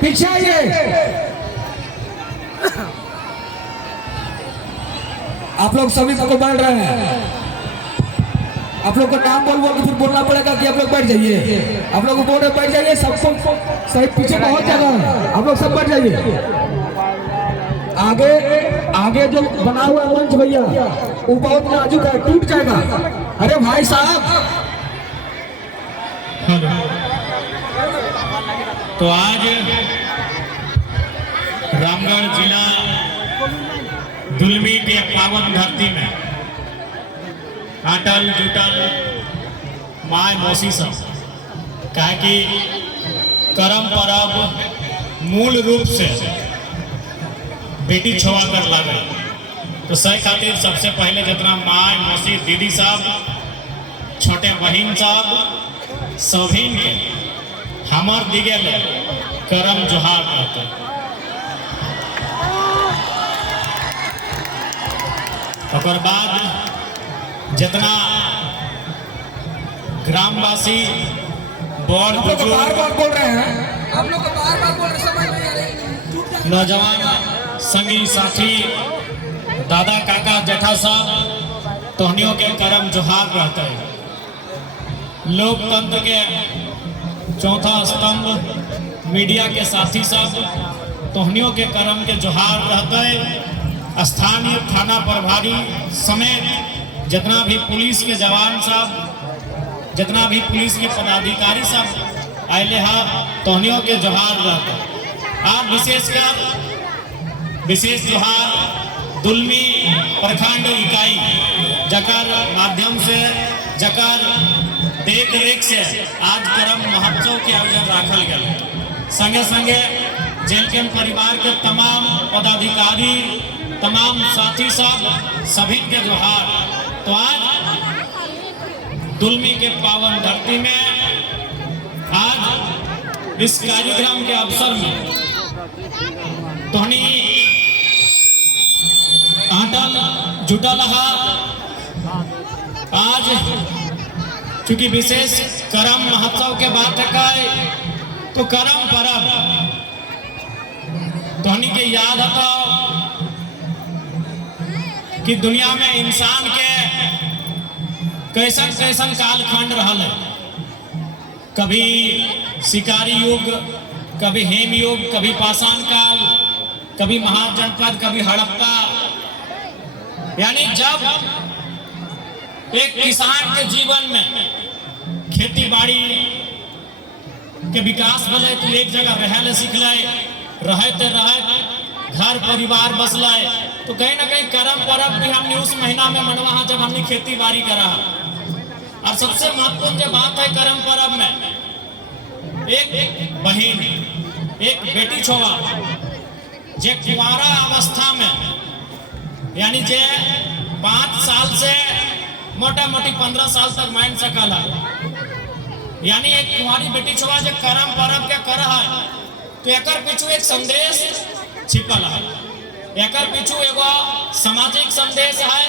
पीछे आइए। आप लोग सभी को बैठ रहे हैं, आप लोग का नाम बोल बोल के फिर बोलना पड़ेगा कि आप लोग बैठ जाइए। आप लोग बोल रहे बैठ जाइए, सबको सही पीछे बहुत जगह है, आप लोग सब बैठ जाइए। आगे आगे जो बना हुआ मंच भैया वो बहुत नाजुक है, टूट जाएगा। अरे भाई साहब, तो आज रामगढ़ जिला दुलमी के पावन धरती में अटल जुटल माय मौसी सब कहा कि करम परब मूल रूप से बेटी छुआ कर लगे। तो सही खातिर सबसे पहले जितना माय मौसी दीदी साहब छोटे बहन साहब सभी के हमर दिगे ले करम जोहार रहते। और बाद जितना ग्रामवासी बड़ बुजुर्ग बोल रहे हैं, आप लोग बार-बार बोल रहे, समझ नहीं आ रही। नौजवान संगी साथी दादा काका जेठा साहब तोहनियों के करम जोहार रहते हैं। लोकतंत्र के चौथा स्तंभ मीडिया के साथी सब तोहनियों के करम के जोहार रहते हैं। स्थानीय थाना प्रभारी समेत जितना भी पुलिस के जवान साहब, जितना भी पुलिस के पदाधिकारी सब आए हा तोहनियों के जोहार रहते। आज विशेष जोहार दुलमी प्रखंड इकाई जकर माध्यम से जकर देख रेख से आज करम महोत्सव के आयोजन रखल गया। संगे संगे जेल के परिवार के तमाम पदाधिकारी, तमाम साथी साहब सभी के जोहार। तो आज दुलमी के पावन धरती में आज इस कार्यक्रम के अवसर में तोहनी अटल जुटल आज चूंकि विशेष करम महोत्सव के बात है तो करम परब तोहनी के याद आता कि दुनिया में इंसान के कैसन कैसन कालखंड रहल है। कभी शिकारी युग, कभी हेम युग, कभी पाषाण काल, कभी महाजनपद, कभी हड़प्पा। यानी जब एक किसान के जीवन में खेती बाड़ी के विकास भले तो एक जगह रहे सीख रहे घर परिवार बसलाए, तो कहीं ना कहीं करम परब भी हमने उस महीना में मनवा जब हमने खेती बाड़ी करा। और सबसे महत्वपूर्ण जो बात है करम परब में एक बहन, एक बेटी छोड़ा जे कुंवारा अवस्था में यानी जे 5 साल से मोटा मोटी 15 साल तक मान सकल है, यानी एक कुंवारी बेटी छोड़ा जो करम परब के कर है, तो एक पीछू एक संदेश छिपल है। एक पीछू एगो सामाजिक संदेश है,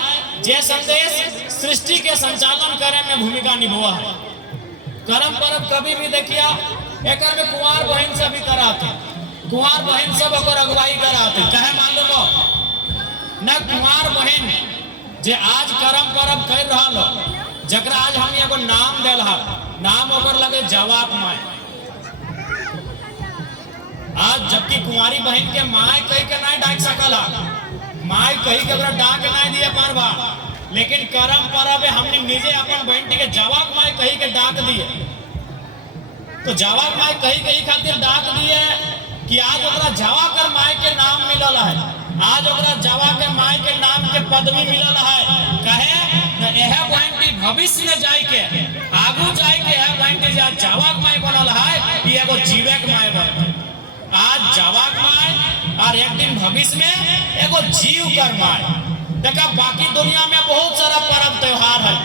जे संदेश सृष्टि के संचालन करे में भूमिका निभा है। करम परब कभी भी देखिया एक में कुंवार बहन से भी कराते, कुंवार बहन सब अगुवाई कराते। कहे मालूम हो न कुंवार बहन जे आज करम परब कर रहा हो, जकरा आज हम एगो नाम दिल है, नाम ओकर लगे जवाब माय। आज जबकि कुंवारी बहन के माय कही के नहीं डाक सकल, माय कही के डाक नहीं दिए पारबा, लेकिन करम परब हमने निजे अपन बहन के जवाब माय कही के डाक दिए। तो जवाब माय कही खातिर डाक दिए कि आज ओकरा जवा कर माय के नाम मिलल है, आज ओकरा जवा के माय के नाम के पदवी मिलल है। कहे यह बहन की भविष्य में जाए के आगू जाए के यह बहन के जवा माय बनल है, ये एगो जीवे के माय बन। आज जवाक माय और एक दिन भविष्य में एगो जीव कर माय। देखा बाकी दुनिया में बहुत सारा पर्व त्योहार है,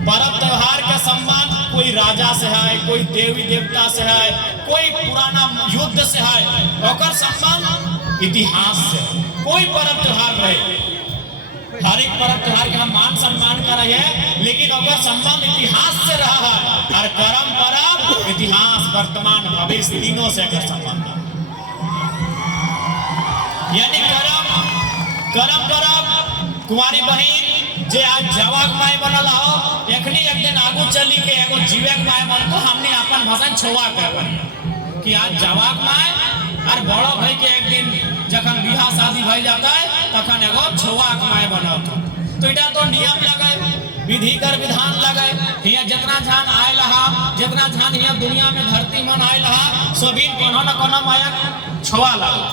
पर्व त्योहार का संबंध कोई राजा से है, कोई देवी देवता से है, कोई पुराना युद्ध से है, और संबंध इतिहास से। कोई पर्व त्योहार रहे हर एक पर्व त्योहार के हम मान सम्मान कर रहे हैं, लेकिन ओकर संबंध इतिहास से रहा है। और कर्म पर्व इतिहास वर्तमान भविष्य तीनों से एकर संबंध है। यानी कर्म पर्व कुंवारी बहन जे आज जवाक माय बनल हो, एखनी एक दिन आगू चली के एगो जीवक माय बन तो हमने अपन भाषा छोवा कर कि आज जवाक माय और बड़ो भाई के एक दिन जखन बियाह शादी भई जाता है तखन एगो छोवाक माय बनत। तो इटा तो नियम लगे, विधि कर विधान लगे। हिया जितना जान आयल हा, जितना जान हिया दुनिया में धरती मन आयल हा, सभी कोनो न कोनो माया छोवा लगा।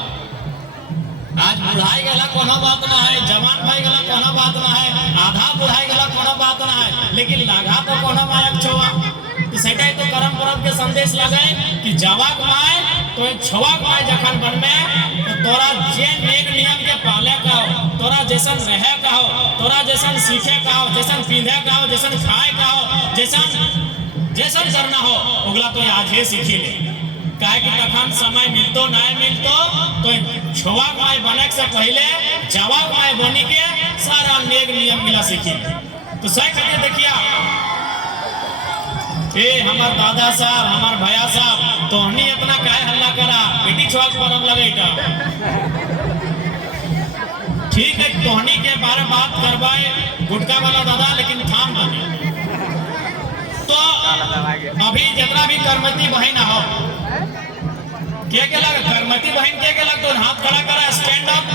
आज बुढ़ाई गला कोनो बात ना है, जवान भाई गला कोनो बात ना है, आधा बुढ़ाई गला कोनो बात ना है, लेकिन लागा तो कोनो मायक छोवा। तो सेटा तो कर्म पर्व के संदेश लगे कि जवाक माय तो छोवाक माय जखन बन में तो तोरा जे नेक नियम के पाले का हो, तोरा जैसन रहे का हो, तोरा जैसन सीखे का हो, जैसन पींधे का हो, जैसन खाए का हो, जैसन करना हो ओगला तो आज ही सीखी ले। काहे कि तखन समय मिलतो नहीं मिलतो तो छोवाक माय बने से पहले जवाक माय बनी के सारा नेक नियम मिला सीखी। तो सही करके देखिया ए हमार दादा साहब, हमार भैया साहब, तो हमने इतना काहे हल्ला करा, बेटी छोवाक परम लगेगा। ठीक है, तोहनी के बारे बात करवाए गुटका वाला दादा, लेकिन थाम बने। तो अभी जितना भी करमती बहन हो, के लग करमती बहन के लग तो हाथ खड़ा करा, स्टैंड अप।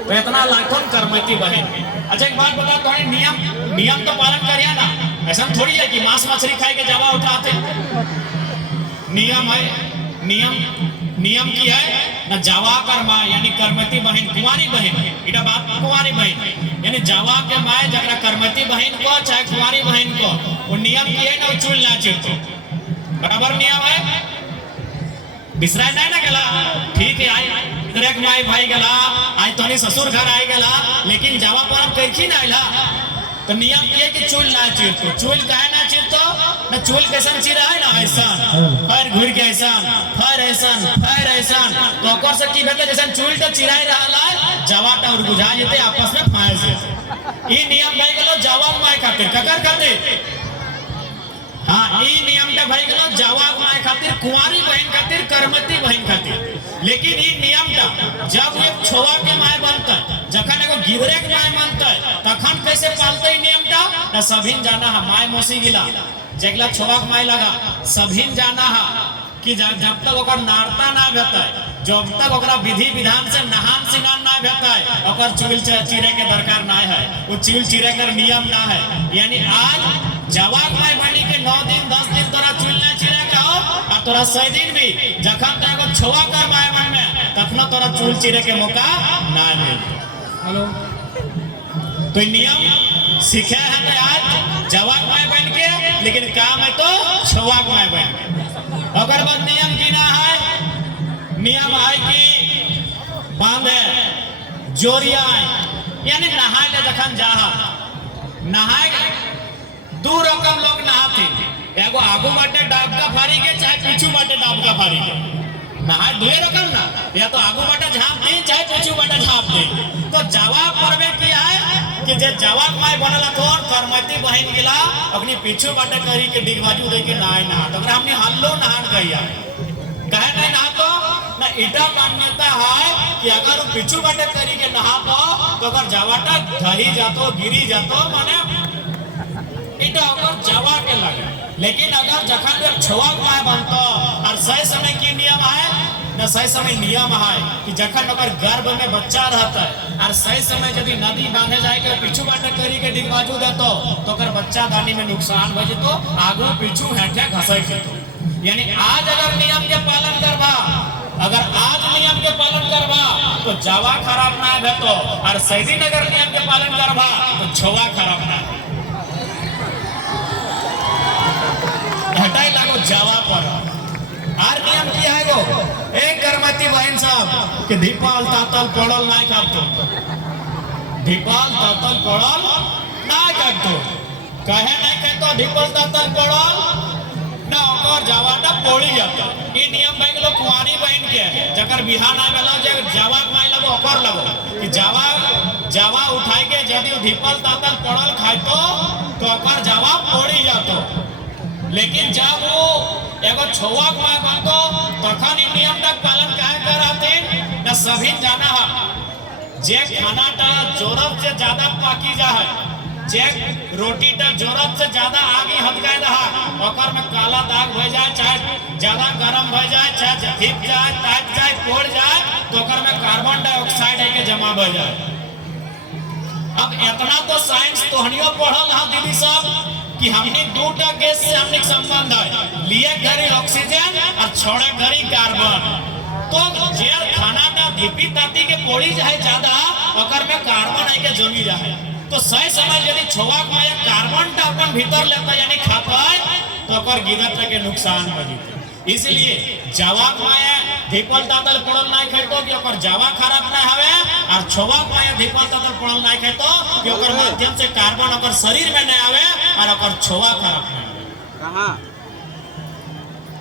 तो इतना लाखों करमती बहन। अच्छा एक बात बता, तो नियम तो पालन करिए ना, ऐसा थोड़ी है कि मांस मछली खाए के जवा उठाते। नियम है, नियम की है ना, जावा कर माँ यानी करमती बहन कुंवारी बहन, इटा बात कुंवारी बहन यानी जावा के माए जगरा करमती बहन को चाहे कुंवारी बहन को वो नियम की है ना, चूल ना चिरतो, बराबर नियम है, बिसराय नहीं ना गला। ठीक है, आई इधर एक माई भाई गला, आई तो नहीं ससुर घर आई गला, लेकिन जावा पर हम कैसी ना आइला। तो नियम ये कि चूल ना चिरतो, चूल काहे ना चिरतो ना, चूल कैसन चिरा है ना ऐसन, फर घुर के ऐसन, फर ऐसन, फर ऐसन, तो ओकर से की भेटे जैसन चूल तो चिराई रहला, जवाटा और बुझा जेते आपस में फांस जेते। ई नियम भाई गलो जवाक माय खातिर ककर खातिर, हाँ ई नियम के भाई गलो जवाक माय खातिर, कुंवारी बहन खातिर, करमती बहन खातिर। लेकिन ई नियम का जब एक छोवा के माय बनता है, जखन एगो गिदरे के माय बनता है, तखन कैसे पालते ई नियम का ना, सभीन जाना है माय मौसी गिला जगला छोवा के माय लगा, सभीन जाना है कि जब तक ओकर नारता ना भेता है, जब तक ओकरा विधि विधान से नहान सिनान ना भेता है, ओकर चूल चिरे के दरकार ना है, वो चूल चिरे कर नियम ना है। यानी आज जवाक माय बनी के 9 दिन 10 दिन तोरा चूल ना चिरे का हो, और तोरा 6 दिन भी जखन तक छोवा कर माय बन में तखनो तोरा चूल चिरे के मौका ना मिले। हेलो, तो नियम सीखे हैं आज जवाक माय बन के, लेकिन काम है तो छोवाक माय बन के। अगर बाद नियम की ना है, नियम है कि बांधे जोरिया यानी नहाए ले जखन जाहा, नहाए दू रकम लोग नहाते, एगो आगू बाटे डाबका फारी के चाहे पीछू बाटे डाबका फारी के, नहाए दुए रकम ना, या तो आगू बाटे झाप दे चाहे पीछू बाटे झाप दे। तो जवाब परवे किया है कि जे जवाक माय बनला तो करमती बहन गिला अपनी पीछू बाटे करी के डिगबाजू दे के नहाए ना, तो हमने हल्लो नहान गया कहे नहीं नहा तो ना, इटा मान्यता है कि अगर वो पीछू बाटे करी के नहा तो अगर जवाटा ढही जातो गिरी जातो माने इटा अगर जवा के लगे। लेकिन अगर जखन जब छोवा माय बनतो और सही समय की नियम है ना, सही समय नियम है कि जखन अगर गर्भ में बच्चा रहता है और सही समय यदि नदी बांधे जाए के पीछू बाटे करी के डिगबाजू देतो तो अगर बच्चा दानी में नुकसान हो जेतो, आगू पीछू हेठे घसक जेतो। यानी आज अगर नियम के पालन करबा, अगर आज नियम के पालन करबा तो जावा खराब ना भेतो, और सही दिन अगर नियम के पालन करबा तो छोवा खराब ना हटाई लागो जावा पर। आर नियम की है गो एक करमती बहन साहब कि दीपाल तातल पड़ल ना खातो, दीपाल तातल पड़ल ना खातो, कहे नहीं कहतो दीपाल तातल पड़ल ना, ओकर जवाटा पोड़ी जाता। ये नियम भाई लोग कुंवारी बहन के जकर बिहान आ गला, जब जवाक माइला तो ओकर लगो कि जावा उठाई के यदि धिपल तातल पड़ल खाए तो ओकर जावा पड़ी जातो। लेकिन जब वो एगो छुआ माय बनतो तखन इ नियम तक पालन काहे करथिन न सभी जाना है जे खाना टा जरूरत से ज्यादा पाकी जा है, जे रोटी टा जरूरत से ज्यादा आगे हटकाय रहा ओकर में काला दाग हो जाए, चाहे ज्यादा गर्म हो जाए, चाहे धिप जाए, ताप जाए, पोड़ जाए तो ओकर में कार्बन डाइऑक्साइड है के जमा हो जाए। अब इतना तो साइंस तोहनियो पढ़ल हा दीदी सब कि हमने दो टा गैस से हमने संबंध है, लिए घरी ऑक्सीजन और छोड़े घरी कार्बन। तो जेर खाना टा धिपी ताती के पोड़ी जाए ज्यादा ओकर में कार्बन है के जमी जाए तो सही समय यदि छोवा का या कार्बन टा अपन भीतर लेता यानी खाता है तो ओकर गिरत के नुकसान हो जते। इसलिए जावा माया धिपल तातल पड़ल नहीं खेतो कि ओकर जावा खराब ना हवे और छोवा माया धिपल तातल पड़ल नहीं खेतो कि ओकर माध्यम से कार्बन ओकर शरीर में नहीं आवे और ओकर छोवा खराब ना आवे। कहां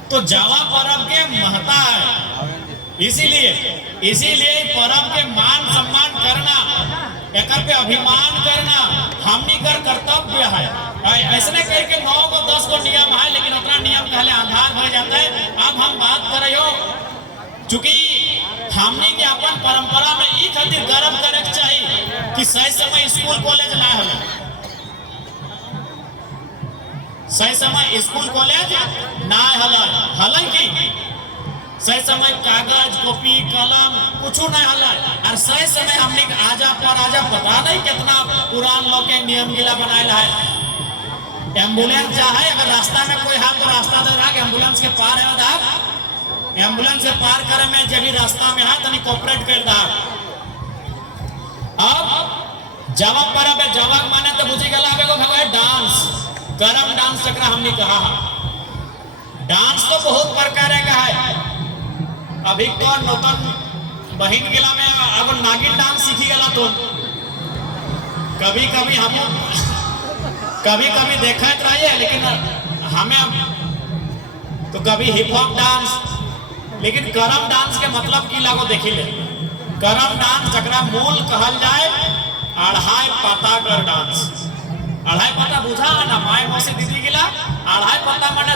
तो जावा पर्व के महत्ता है, इसीलिए पर्व के मान सम्मान करना, एकर पे अभिमान करना हमनी कर कर्तव्य है। ऐसने करके 9 को 10 को नियम है लेकिन उतना नियम कहले आधार हो जाता है। अब हम बात करियो चूंकि हमनी के अपन परंपरा में ई खातिर गर्व करे के चाहिए कि सही समय स्कूल कॉलेज ना हो, सही समय स्कूल कॉलेज ना हल की सही समय कागज कॉपी कलम कुछ नहीं हल और सही समय हमने आजा पता नहीं कितना पुरान लोग के नियम गिला बनाए है। एम्बुलेंस जा है अगर रास्ता में कोई हाथ तो रास्ता दे रहा कि एम्बुलेंस के पार है आप एम्बुलेंस से पार करे में जब भी रास्ता में है तनी कोऑपरेट कर दा। अब जावा पर्व है, जावा माने तो बुझी गला एगो भगवान डांस करम डांस चक्र हमने कहा। डांस तो बहुत प्रकार का है। अभी कौन नूतन बहिन गिला में अब नागिन डांस सीखी गला तो कभी देखत रहिए लेकिन हमें तो कभी हिप हॉप डांस, लेकिन करम डांस के मतलब की लागो देखी ले। करम डांस जकरा मूल कहल जाए अढ़ाई पाता कर डांस। अढ़ाई पाता बुझा ना माय मौसी दीदी गिला अढ़ाई पाता माने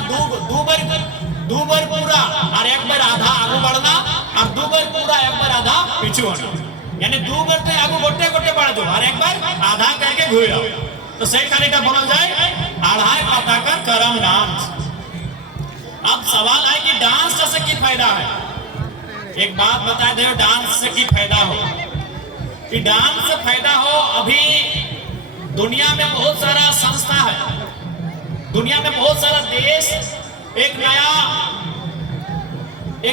दो बार पूरा और एक बार आधा आगू बढ़ना और 2 बार पूरा एक बार आधा पीछे होना, यानी 2 बार तो आगू गोटे बढ़ दो और एक बार आधा करके घूर आओ तो सही खाली का बोला जाए अढ़ाई पाता का करम डांस। अब सवाल है कि डांस से की फायदा है। एक बात बता दे डांस से की फायदा हो कि डांस से फायदा हो। अभी दुनिया में बहुत सारा संस्था है, दुनिया में बहुत सारा देश एक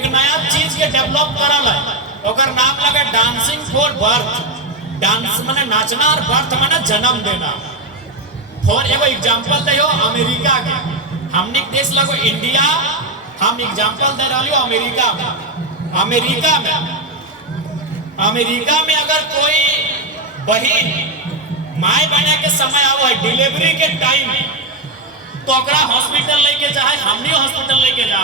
नया चीज के डेवलप करल है, ओकर नाम लगे डांसिंग फॉर बर्थ। डांस माने नाचना और बर्थ माने जन्म देना। फॉर एगो एग्जांपल दे अमेरिका के, हमने देश लगो इंडिया, हम एग्जांपल दे रही हो अमेरिका में अगर कोई बहन माय बने के समय आवे डिलीवरी के टाइम तो ओकरा हॉस्पिटल लेके जाए, हमनी हॉस्पिटल लेके जा।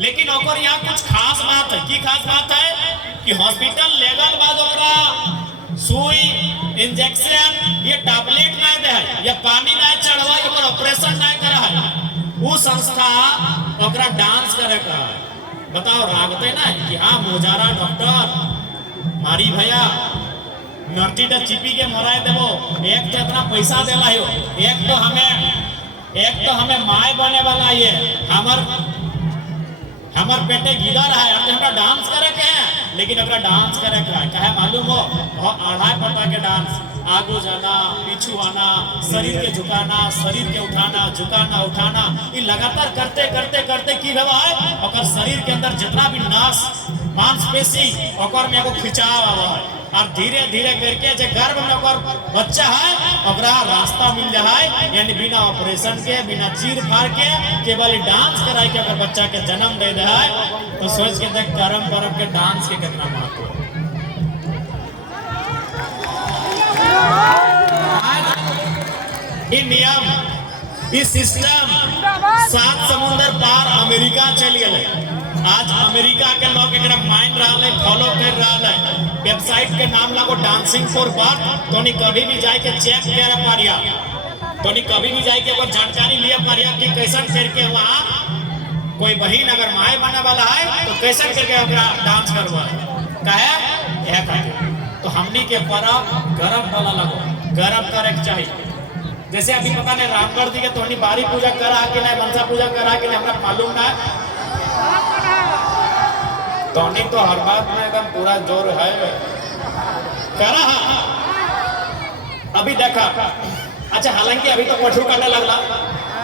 लेकिन ओकर यहाँ कुछ खास बात है। की खास बात है कि हॉस्पिटल लेगल बाद ओकरा सुई इंजेक्शन ये टैबलेट ना दे है या पानी ना चढ़वा ओकर ऑपरेशन ना करे है। वो संस्था ओकरा डांस करे का बताओ रागते ना कि हाँ मोजारा डॉक्टर मारी भैया नर्ती टा चिपी के मराए देवो, एक तो इतना पैसा देला हो, एक तो हमें माय बने वाला ये हमर पेटे गिदर है। अब हमरा डांस करे के है लेकिन अगर डांस करे के है मालूम हो अढ़ाई पता के डांस आगू जाना पीछू आना शरीर के झुकाना शरीर के उठाना झुकाना उठाना ये लगातार करते करते करते की रहा है और शरीर के अंदर जितना भी नस मांसपेशी और में एगो खिंचाव आवा है और धीरे धीरे करके जे गर्भ में ओकर बच्चा है ओकरा रास्ता मिल जाए, यानी बिना ऑपरेशन के बिना चीर फाड़ के केवल डांस कराई के अगर बच्चा के जन्म दे दे है तो सोच के देख करम परम के डांस के कितना महत्व है। नियम इस सिस्टम 7 समुंदर पार अमेरिका चल गए आज अमेरिका के लोग एकरा मान रहा है, फॉलो कर रहा है। वेबसाइट के नाम लागो डांसिंग फॉर बर्थ। तो नहीं कभी भी जाए के चेक कर पारिया, तो नहीं कभी भी जाए के अगर जानकारी लिया पारिया कि कैसा करके वहाँ कोई बहन अगर माए बने वाला है तो कैसा करके ओकरा डांस करवा कहे यह कहे। तो हमनी के परब गरम वाला लगो, गरम करे के चाहिए। जैसे अभी पता नहीं रामगढ़ जी के तोहनी बारी पूजा करा कि नहीं, मनसा पूजा करा कि नहीं, हमरा मालूम ना है। तोहनी तो हर बात में एकदम पूरा जोर है करा। अभी देखा, अच्छा हालांकि अभी तो पठरू काटने लगला,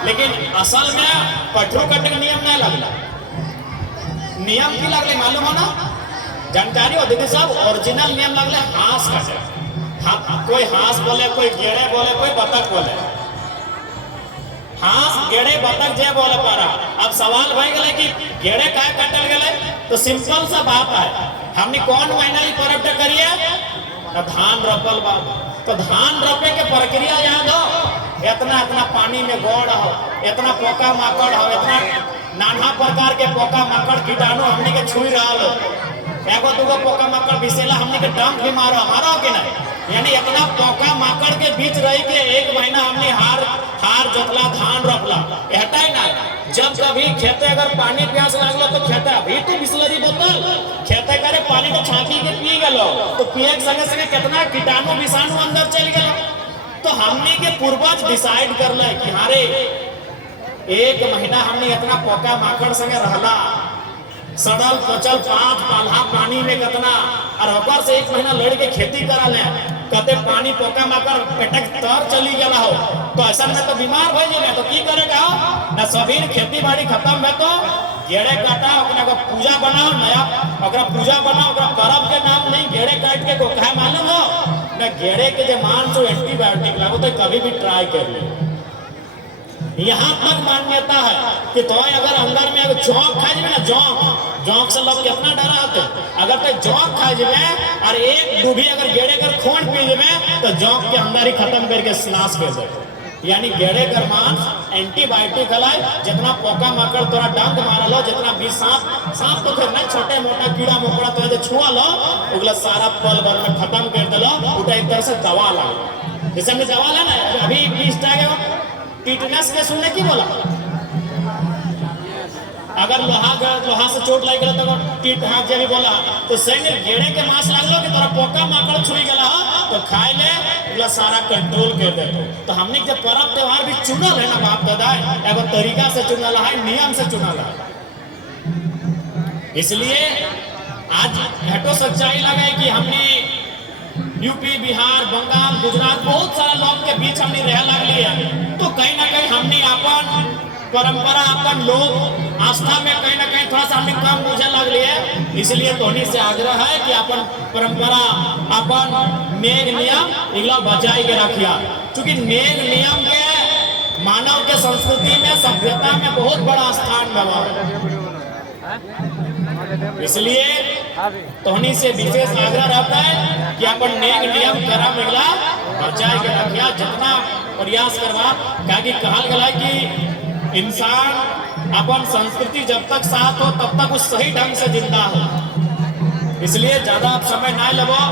लेकिन असल में पठरू काटने का नियम नहीं लगला। नियम की लगले मालूम हो ना, जानकारी हो दीदी साहब। ओरिजिनल नियम लगले हाथ काटे। कोई हाथ बोले, कोई गेड़े बोले, कोई बतख बोले। हाथ गेड़े बतख जे बोले पारा। अब सवाल भाई गले कि गेड़े काय काटल गले, तो सिंपल सा बात है। हमने कौन महीना ही परब करिए ना, धान रोपल बा। तो धान रोपे के प्रक्रिया याद हो, इतना इतना पानी में गोड़ हो, इतना पोका माकड़ हो, इतना नाना प्रकार के पोका माकड़ कीटाणु हमने के छुई रहा हो। एगो दूगो पोका माकड़ बिसेला हमने के डंक भी मारो, हमारा हो कि नहीं। यानी इतना पोका माकड़ के बीच रही के एक महीना हमने हार जोतला, धान रोपला, हटाई ना। जब कभी खेते अगर पानी प्यास लगलो तो खेते अभी तो बिस्लरी बोतल खेते करे पानी को छाती के पी गलो, तो पिए के संगे संगे कितना कीटाणु विषाणु अंदर चल गया। तो हमने के पूर्वज डिसाइड कर ले कि हारे एक महीना हमने इतना पोका माकड़ संगे रहला, सड़ल पचल पात पाला पानी में कितना, और होकर से एक महीना लड़ के खेती करा ले, कते पानी पोका माकर पेटक तर चली गया हो, तो ऐसा में तो बीमार हो जाए। तो की करेगा ना, सभी खेती बाड़ी खत्म है तो गेड़े काटा, ओकरा को पूजा बनाओ, नया ओकरा पूजा बनाओ, ओकरा परब के नाम नहीं गेड़े काट के को कहे मालूम हो ना, गेड़े के जो मांस एंटीबायोटिक लागो तो कभी भी ट्राई कर ले। यहाँ तक मान्यता है कि तो अगर अंदर में जौंक खा जाए ना, जौंक से लोग कितना डरा होते, अगर तो जौंक खा जाए और एक डूबी अगर गेड़े कर खून पी जाए तो जौंक के अंदर ही खत्म करके नाश कर दे। यानी गेड़े कर मांस एंटीबायोटिक हलाय, जितना पोका माकड़ तोरा डंक मारल हो, जितना भी सांप तो फिर नहीं, छोटे मोटा कीड़ा मकोड़ा तो जो छुआ लो उगला सारा पल भर में खत्म कर दिलो। उठा एक तरह से दवा ला, जैसे हमने दवा ला ना, अभी 20 टीटनस के सुनने की बोला, अगर लोहा से चोट लग गया तो टीट हाथ जब बोला तो सही में गेड़े के मांस लागलो कि तोरा पोका माकड़ छुई गला तो खाए ले उला सारा कंट्रोल कर दे। तो हमने जब पर्व त्योहार भी चुनल है ना बाप दादा, एगो तरीका से चुनल है, नियम से चुनल है। इसलिए आज हटो सच्चाई लगे कि हमने यूपी, बिहार, बंगाल, गुजरात बहुत सारे लोग के बीच हमने रह लगली है। तो कहीं ना कहीं हमने अपन परंपरा, अपन लोग आस्था में कहीं ना कहीं थोड़ा सा हमने कम बुझे लगली है। इसलिए तोहनी से आग्रह है कि अपन परंपरा, अपन नेग नियम इगला बचाई के रखिया। क्योंकि नेग नियम के मानव के संस्कृति में, सभ्यता में बहुत बड़ा स्थान बना। इसलिए तोहनी से विशेष आग्रह रहता है कि अपन नेक नियम कर्म मिला बचाए के रखिया, जितना प्रयास करवा। क्योंकि कहल गया कि इंसान अपन संस्कृति जब तक साथ हो तब तक उस सही ढंग से जिंदा हो। इसलिए ज्यादा आप समय ना लगो,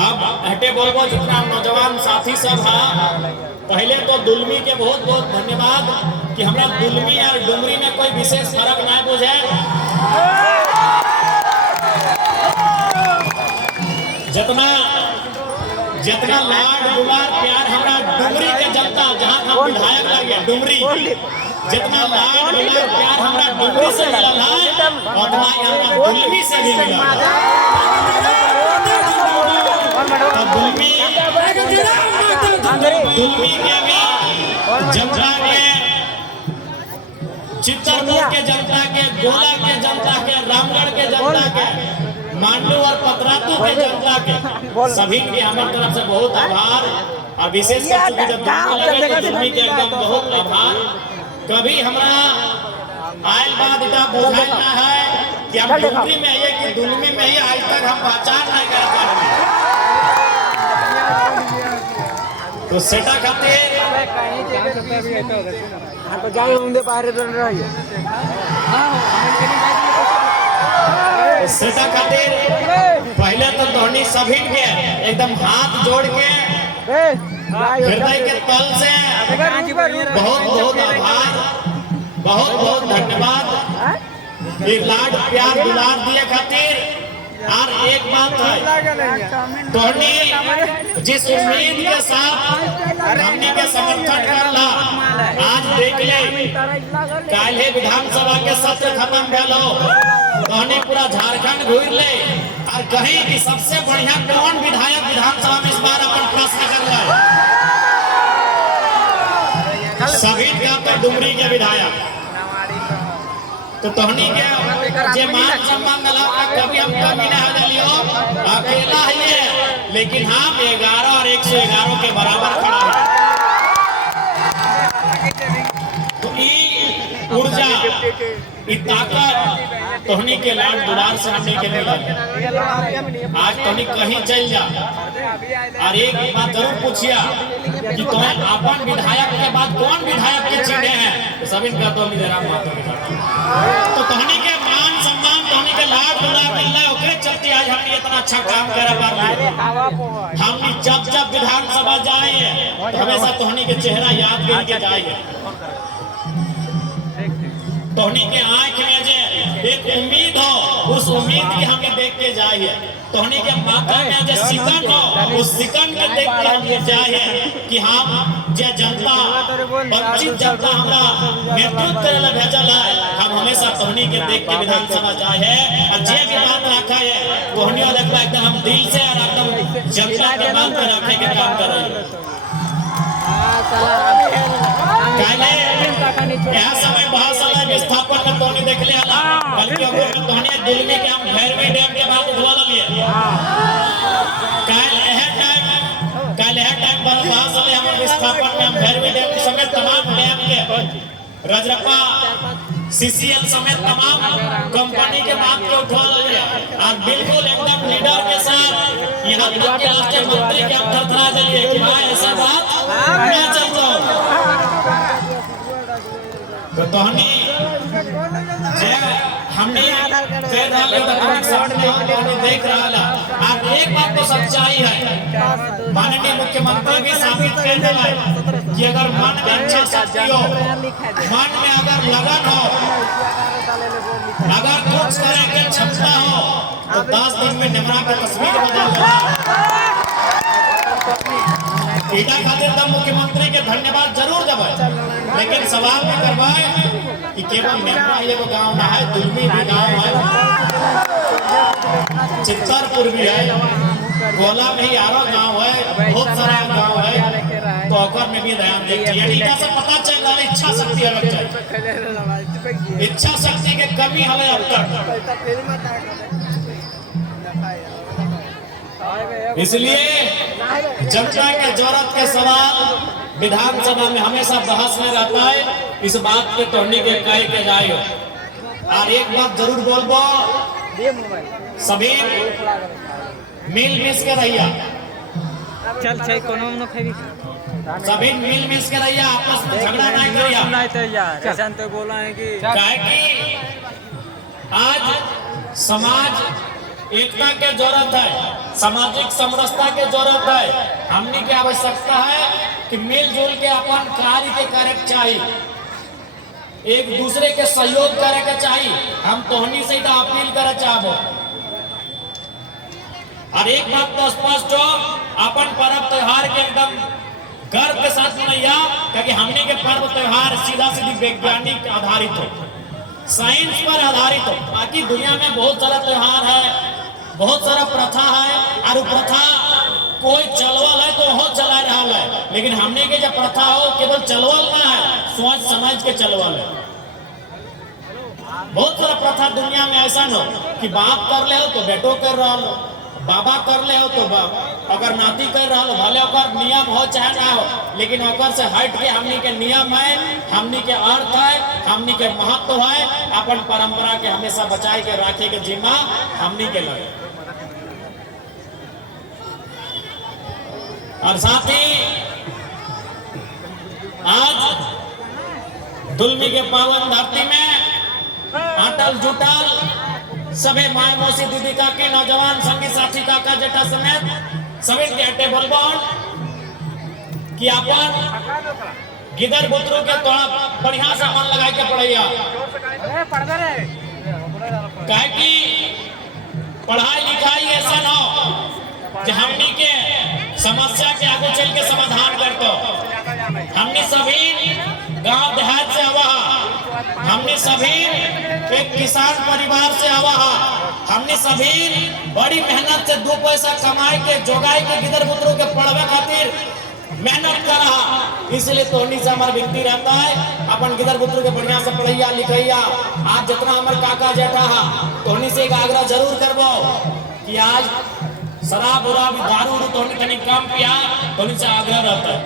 अब हटे बोलबो जितना नौजवान साथी सब है। पहले तो दुलमी के बहुत बहुत धन्यवाद कि हमरा दुलमी और डुमरी में कोई विशेष फर्क ना बुझे। जितना लाड दुलार प्यार हमरा डुमरी के जनता, जहाँ हम विधायक लगे डुमरी, जितना लाड दुलार प्यार हमरा डुमरी से मिला है उतना हमरा दुलमी से भी मिला। दुलमी के भी जनता के, चित्तौड़गढ़ के जनता के, गोला के जनता के, रामगढ़ के जनता के, मांडू और पतरातू के जनता के, सभी के हमारे तरफ से बहुत आभार। और विशेष कर चुकी जब लगे तो दुलमी के एकदम बहुत आभार। कभी हमारा आयल बात इतना बुझाई ना है कि हम डुमरी में आइए कि दुलमी में ही आज तक हम पहचान नहीं कर पा रहे। तो सेटा खाते सेटा खाते पहले तो धोनी सभी के एकदम हाथ जोड़ के हृदय के तल से बहुत बहुत आभार, बहुत बहुत धन्यवाद ये लाड प्यार दुलार दिए खातिर। और एक बात है धोनी जिस उम्मीद के साथ हमने के समर्थन करला आज देख ले काल्हे विधानसभा के सत्र खत्म भेलो धोनी पूरा झारखंड घूर ले और कहीं कि सबसे बढ़िया कौन विधायक विधानसभा में इस बार अपन प्रश्न कर रहा है सभी का तो डुमरी के विधायक तो तोहनी के जे मान सम्मान दला कभी हम कमी ना हो लियो अकेला ही है लेकिन हम 11 और 111 के बराबर खड़ा है। तो ई ऊर्जा ई ताकत तोहनी के लाड दुलार से हमने के मिला आज तोहनी कहीं चल जा और एक बात जरूर पूछिया कि तुम्हें अपन विधायक के बाद कौन विधायक के चिन्हे हैं सभी का तो जरा तो तोहनी के मान सम्मान तोहनी के लाड दुलार मिल रहा है ओकरे चलते आज हमने इतना अच्छा काम कर पाए। हमने जब जब विधानसभा जाए तो हमेशा तोहनी के चेहरा याद करके जाए तोहनी के आंख में जे एक उम्मीद हो उस उम्मीद की हमें देख के जाए तोहनी के माथा में जो सिकन हो उस सिकन के देख के हम जाए कि हम जे जनता वंचित जनता हमारा नेतृत्व करे ला भेजल है हम हमेशा तोहनी के देख के विधानसभा जाए और जे भी बात रखा है तोहनी और एकदम हम दिल से और एकदम जनता के बात पे रखे के काम कर रहे हैं। यह समय बहुत समय विस्थापन में तोहनी देख ले आला बल्कि अगर तोहनी दिल में के हम भैरवी डैम के बात उठवा लिए कल है टाइम पर बहुत समय हम विस्थापन में हम भैरवी डैम के समेत तमाम डैम के रजरप्पा सीसीएल समेत तमाम कंपनी के बात के उठवा लिए और बिल्कुल एकदम लीडर के साथ यहाँ तक के राष्ट्रीय मंत्री के हम थरथरा दिए कि भाई ऐसा बात ना चलता तो तोहनी जे हमने देख रहा और एक बात तो सच्चाई है माननीय मुख्यमंत्री भी साबित कर दिया है कि अगर मन में इच्छा शक्ति हो मन में अगर लगन हो अगर कुछ करे के क्षमता हो तो 10 दिन में निमरा की तस्वीर बदल देगा। इटा खातिर तब मुख्यमंत्री के धन्यवाद जरूर देवे लेकिन सवाल में करवाए कि केवल नेमरा एगो गांव ना है दुलमी भी गांव है चित्तरपुर भी है गोला में ही आरो गांव है बहुत सारा गांव है तो ओकर में भी ध्यान दीजिए इटा से पता चल रहा है इच्छा शक्ति अलग चाहिए इच्छा शक्ति के कमी हमें अब तक इसलिए जनता के जरूरत के सवाल विधानसभा में हमेशा बहस में रहता है इस बात पे तोहनी के कहे के जाए और एक बात जरूर बोलबो सभी मिल मिस के रहिया चल छै कोनो न खैबी सभी मिल मिस के रहिया आपस में झगड़ा नहीं करिया नहीं तो यार कैसे तो बोला है कि काहे कि आज समाज एकता के जरूरत है सामाजिक समरसता के जरूरत है हमने की आवश्यकता है कि मिलजुल के अपन कार्य के करे चाहिए एक दूसरे के सहयोग करे के चाहिए हम तोहनी से अपील करे चाहबो और एक बात तो स्पष्ट हो अपन पर्व त्योहार के एकदम गर्व के साथ मनैया क्योंकि हमने के पर्व त्योहार सीधा सीधी वैज्ञानिक आधारित हो साइंस पर आधारित हो बाकी दुनिया में बहुत सारा त्योहार है बहुत सारा प्रथा है और प्रथा कोई चलवल है तो हो चला रहा है लेकिन हमने के जब प्रथा हो केवल चलवल ना है सोच समझ के चलवल है बहुत सारा प्रथा दुनिया में ऐसा न हो कि बाप कर ले हो तो बेटो कर रहा हो बाबा कर ले हो तो अगर नाती कर रहा हो भले ओकर नियम हो चाहे ना हो लेकिन ओकर से हट के हमनी के नियम है हमनी के अर्थ है हमनी के महत्व है अपन परंपरा के हमेशा बचाए के रखे के जिम्मा हमनी के लगे और साथ ही आज दुलमी के पावन धरती में अटल जुटल सभी माय मौसी दीदी काके नौजवान संगी साथी काका जेठा समेत सभी के टेबल बोर्ड कि अपन गिदर बुतरू के थोड़ा बढ़िया से मन लगा के पढ़ैया काहे कि पढ़ाई लिखाई ऐसा न हो कि हमनी के समस्या के आगे चल के समाधान करतो। हमने सभी गांव देहात से आवा, हमने सभी एक किसान परिवार से आवा, हमने सभी बड़ी मेहनत से 2 पैसा कमाई के जोगाई के गिदर बुतरू के पढ़वे खातिर मेहनत कर रहा। इसलिए तोहनी से हमारा विनती रहता है अपन गिदर बुतरू के बढ़िया से पढ़ैया लिखैया। आज जितना हमारे काका जेठा तोहनी से एक आग्रह जरूर करबो कि आज शराब उराब दारू तोहनी तनी कम पिया, तोहनी से आग्रह रहता है।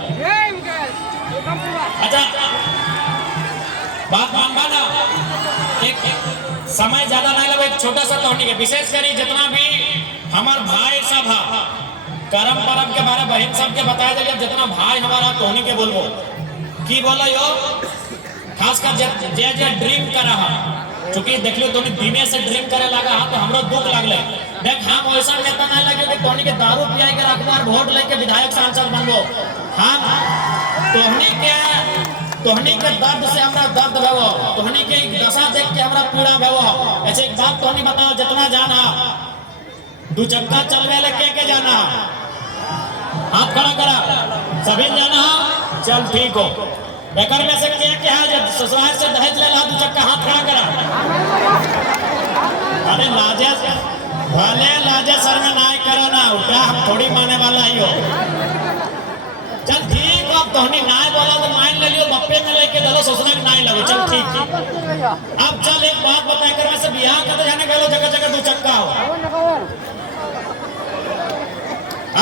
अच्छा बात मानबा ना, एक समय ज्यादा नहीं लगे, एक छोटा सा तोहनी के विशेष करी जितना भी हमार भाई सब है करम परम के बारे बहन सब के बताया जाएगा। जितना भाई हमारा तोहनी के बोलबो की बोला यो खासकर जे जे ड्रीम कर रहा, क्योंकि देख लो तोहनी दिने से ड्रीम करे लगा तो हमरो दुख लगले। देख हम वैसा नेता नहीं लगे कि तोहनी के दारू पियाई के अखबार वोट लेके विधायक सांसद बनबो। हम तोहनी के दर्द से हमरा दर्द भेवो, तोहनी के दशा देख के हमरा पीड़ा भेवो। ऐसे एक बात तोहनी बताओ, जितना जाना 2 चक्का चलवे ले के जाना, हाथ खड़ा करा सभी जाना, चल ठीक हो। बेकर में से क्या है जब ससुराल से दहेज ले ला 2 चक्का हाथ खड़ा करा। अरे लाजे भले लाजे सर में नाय करो ना, उठा हम थोड़ी माने वाला ही हो। चल ठीक हो, अब तोहनी नाय बोला तो मान ले लियो, बप्पे में लेके दलो ससुरा के नाय लगो। चल ठीक है। अब चल एक बात बताए कर वैसे बियाह करते जाने गए जगह जगह 2 चक्का हो।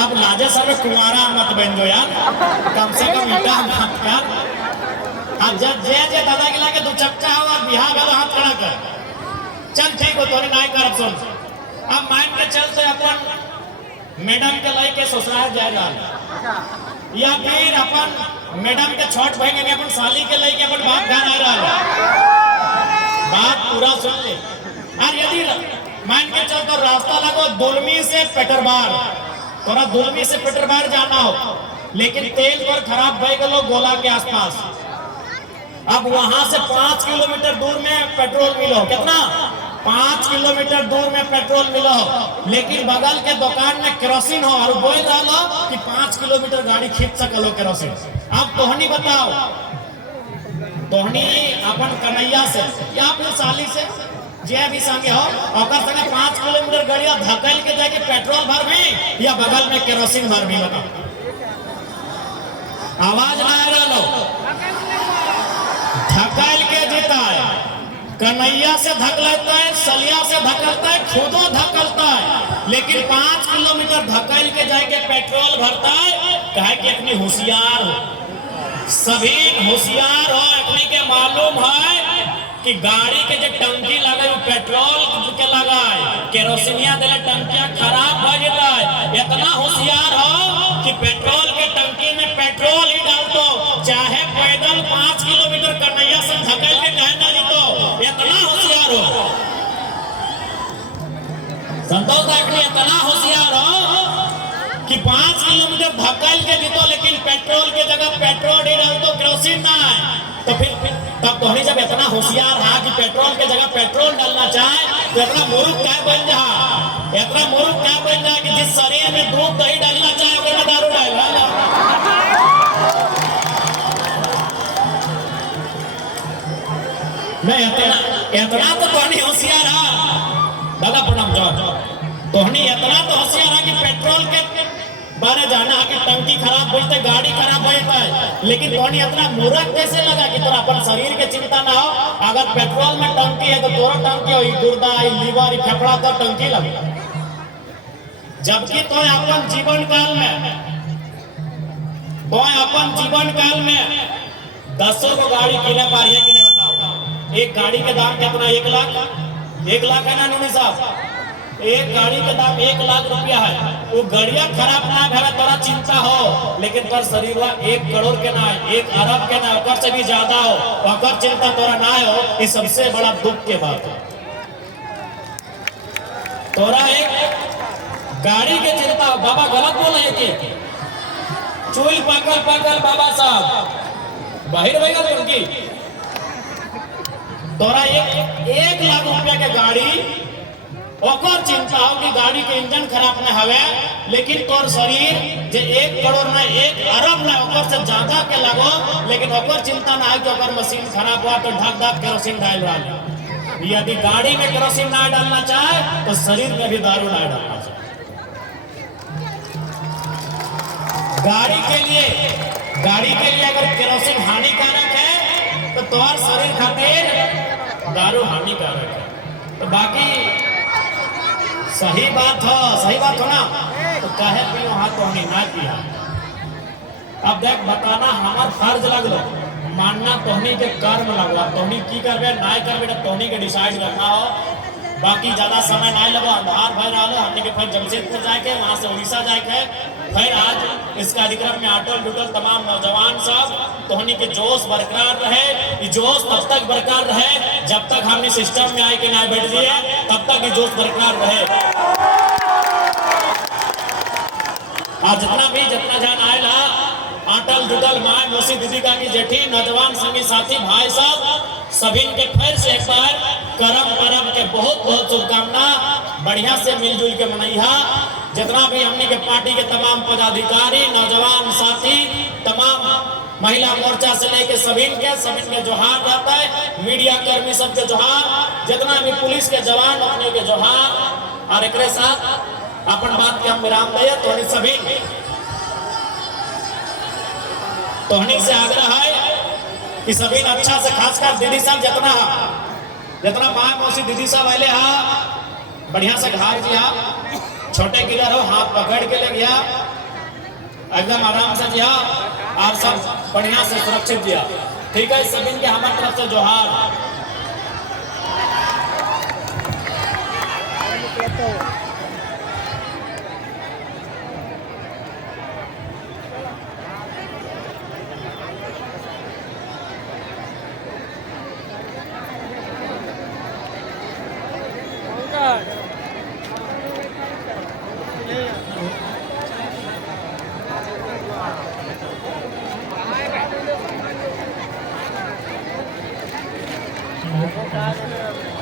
अब लाजे सब कुमारा मत बन दो यार, कम से कम ईटा मत कर। अब जब जे दादा के लाके 2 चक्का हुआ बिहार वाला हाथ खड़ा कर। चल ठीक हो, तोरी नाय कर सुन। अब मान के चलते अपन मैडम के लाई के ससुराल जाए रहा, या फिर अपन मैडम के छोट बहन के अपन साली के लाई के अपन बाप घर आ रहा। बात पूरा सुन ले। और यदि मान के चल तो रास्ता लगो दुलमी से पेटरबार, थोड़ा दुलमी से पेटरबार जाना हो, लेकिन तेल पर खराब बह गलो गोला के आसपास। अब वहां से 5 किलोमीटर दूर में पेट्रोल मिलो, कितना 5 किलोमीटर दूर में पेट्रोल मिलो, लेकिन बगल के दुकान में केरोसिन हो और बोल रहा कि 5 किलोमीटर गाड़ी खींच सकलो केरोसिन। अब तोहनी बताओ, तोहनी अपन कन्हैया से या फिर साली से जे भी संगे हो और संगे 5 किलोमीटर गाड़िया धकेल के जाके पेट्रोल भर में या बगल में केरोसिन भर में, बताओ आवाज ना आ रहा। धकेल के जीता है, कन्हैया से धकलता है, सलिया से धकलता है, खुदो धकलता है, लेकिन 5 किलोमीटर धकेल के जाके पेट्रोल भरता है। कहे कि अपनी होशियार हो, सभी होशियार हो, अपनी के मालूम है कि गाड़ी के जो टंकी लगे वो पेट्रोल के लगाए, केरोसिनिया देले टंकिया खराब हो जाता है। इतना होशियार हो कि पेट्रोल के टंकी में पेट्रोल ही डाल दो, चाहे पैदल 5 किलोमीटर कन्हैया से धकेल के कहे ना जीतो। इतना होशियार हो संतोष दाखनी, इतना होशियार हो कि 5 किलोमीटर धकेल के जीतो, लेकिन पेट्रोल के जगह पेट्रोल ही डाल दो, केरोसिन ना है। तो फिर तब तोहनी जब इतना होशियार है कि पेट्रोल के जगह पेट्रोल डालना चाहे तो इतना मूर्ख क्या बन जा, इतना मूर्ख क्या बन जा कि जिस शरीर में दूध दही डालना चाहे वो दारू डाल। नहीं इतना तो तोहनी होशियार है दादा, प्रणाम जाओ। तोहनी इतना तो होशियार है कि पेट्रोल के बारे जाना है कि टंकी खराब बोलते गाड़ी खराब होता है, लेकिन तोहनी इतना मूर्ख कैसे लगा कि तोरा अपन शरीर के चिंता ना हो। अगर पेट्रोल में टंकी है तो तोरा टंकी हो, गुर्दा लीवर फेफड़ा तो टंकी लगे। जबकि तो अपन जीवन काल में 10 को गाड़ी किने पा रही है कि नहीं बताओ। एक गाड़ी के दाम कितना, 1 लाख है ना नूनी साहब। एक गाड़ी का दाम 1 लाख रुपया है। वो गाड़िया खराब ना भले तोरा चिंता हो, लेकिन तोर शरीर 1 करोड़ के ना है, 1 अरब के ना, ओकर से भी ज्यादा हो, ओकर चिंता तोरा ना हो, ये सबसे बड़ा दुख के बात है। तोरा एक गाड़ी के चिंता हो। बाबा गलत बोले है कि चूल पाकल पाकल बाबा साहब बाहर भैया उनकी तोरा 1 लाख रुपया के गाड़ी ओकर चिंता हो कि गाड़ी के इंजन खराब ना हवे, लेकिन तोर शरीर जे 1 करोड़ ना 1 अरब ना ओकर से ज्यादा के लगो, लेकिन ओकर चिंता ना है कि ओकर मशीन खराब हुआ तो ढक ढक केरोसिन डाल रहा। यदि गाड़ी में केरोसिन ना डालना चाहे तो शरीर में भी दारू ना डालना चाहे। गाड़ी के लिए अगर केरोसिन हानिकारक है तो तोर शरीर खातिर दारू हानिकारक है। तो बाकी सही बात हो ना, तो कहे भी वहां तो हमने ना किया। अब देख बताना हमार फर्ज लगलो, मानना तोहनी के कर्म लगवा, तोहनी की करबे ना करबे तो तोहनी के डिसाइड करना हो। बाकी ज्यादा समय ना लगो, अंधार भर रहा लो, हमने के फिर जमशेदपुर जाके वहां से उड़ीसा जाके फिर आज इस कार्यक्रम में अटल डुटल तमाम नौजवान सब तोहनी के जोश बरकरार रहे। ये जोश तब तक बरकरार रहे जब तक हमने सिस्टम में आए के ना बैठ दिए, तब तक ये जोश बरकरार रहे। आज जितना जान आयला अटल डुटल माए मौसी दीदी का की जेठी नौजवान संगी साथी भाई सब सभी के फिर से एक बार करम परम के बहुत बहुत शुभकामना। बढ़िया से मिलजुल के मनैया। जितना भी हमने के पार्टी के तमाम पदाधिकारी नौजवान साथी तमाम महिला मोर्चा से लेके सभी के जोहार रहता है। मीडिया कर्मी सबके जोहार, जितना भी पुलिस के जवान अपने के जोहार। और एक साथ अपन बात के हम विराम दिए तो सभी तोहनी से आग्रह है कि सभी अच्छा से खासकर दीदी साहब जितना माँ मौसी दीदी साहब आए हा बढ़िया से घर जी हा, छोटे किलर हो हाथ पकड़ के ले गया एकदम आराम से जिया और सब बढ़िया से सुरक्षित जिया। ठीक है, सभी के हमारे तरफ से जोहार। Okay.